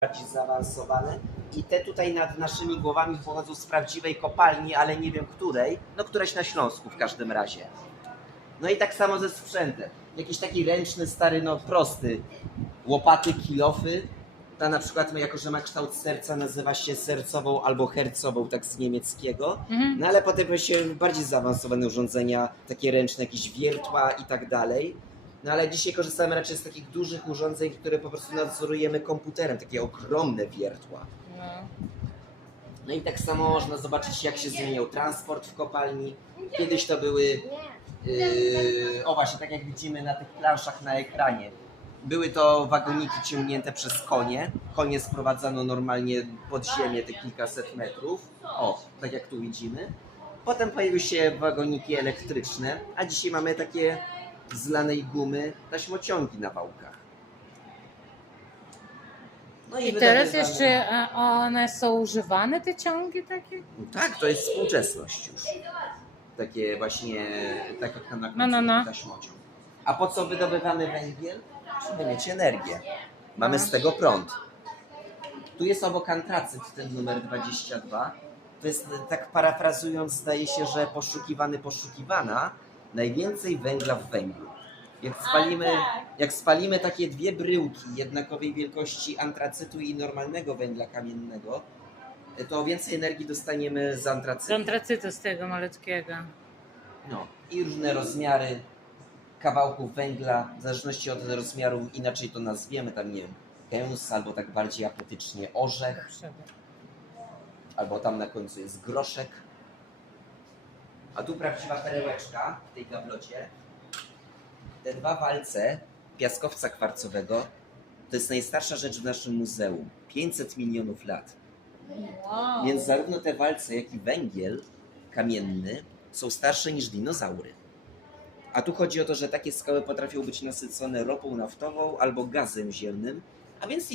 bardziej zaawansowane i te tutaj nad naszymi głowami pochodzą z prawdziwej kopalni, ale nie wiem której, no któraś na Śląsku w każdym razie. No i tak samo ze sprzętem. Jakiś taki ręczny, stary, no prosty, łopaty, kilofy. Ta na przykład, no, jako że ma kształt serca, nazywa się sercową albo hercową, tak z niemieckiego. Mhm. No ale potem się bardziej zaawansowane urządzenia, takie ręczne, jakieś wiertła i tak dalej. No ale dzisiaj korzystamy raczej z takich dużych urządzeń, które po prostu nadzorujemy komputerem, takie ogromne wiertła. No. No i tak samo można zobaczyć, jak się zmieniał transport w kopalni. Kiedyś to były, yy, o właśnie, tak jak widzimy na tych planszach na ekranie, były to wagoniki ciągnięte przez konie. Konie sprowadzano normalnie pod ziemię te kilkaset metrów. O, tak jak tu widzimy. Potem pojawiły się wagoniki elektryczne, a dzisiaj mamy takie z lanej gumy taśmociągi na wałkach. No I teraz jeszcze e, one są używane, te ciągi takie? Tak, to jest współczesność już. Takie właśnie, tak jak na No, no, no. taśmociąg. A po co wydobywamy węgiel? Żeby mieć energię. Mamy No. z tego prąd. Tu jest obok antracyt, ten numer 22. To jest, tak parafrazując, zdaje się, że poszukiwany, poszukiwana, najwięcej węgla w węglu. Jak spalimy, jak spalimy takie dwie bryłki jednakowej wielkości antracytu i normalnego węgla kamiennego, to więcej energii dostaniemy z Z antracytu. antracytu z tego malutkiego. No. I różne rozmiary kawałków węgla, w zależności od rozmiaru, inaczej to nazwiemy, tam nie wiem, kęs, albo tak bardziej apetycznie orzech, albo tam na końcu jest groszek. A tu prawdziwa perełeczka w tej gablocie. Te dwa walce piaskowca kwarcowego to jest najstarsza rzecz w naszym muzeum. 500 milionów lat. Wow. Więc zarówno te walce, jak i węgiel kamienny są starsze niż dinozaury. A tu chodzi o to, że takie skały potrafią być nasycone ropą naftową albo gazem ziemnym, a więc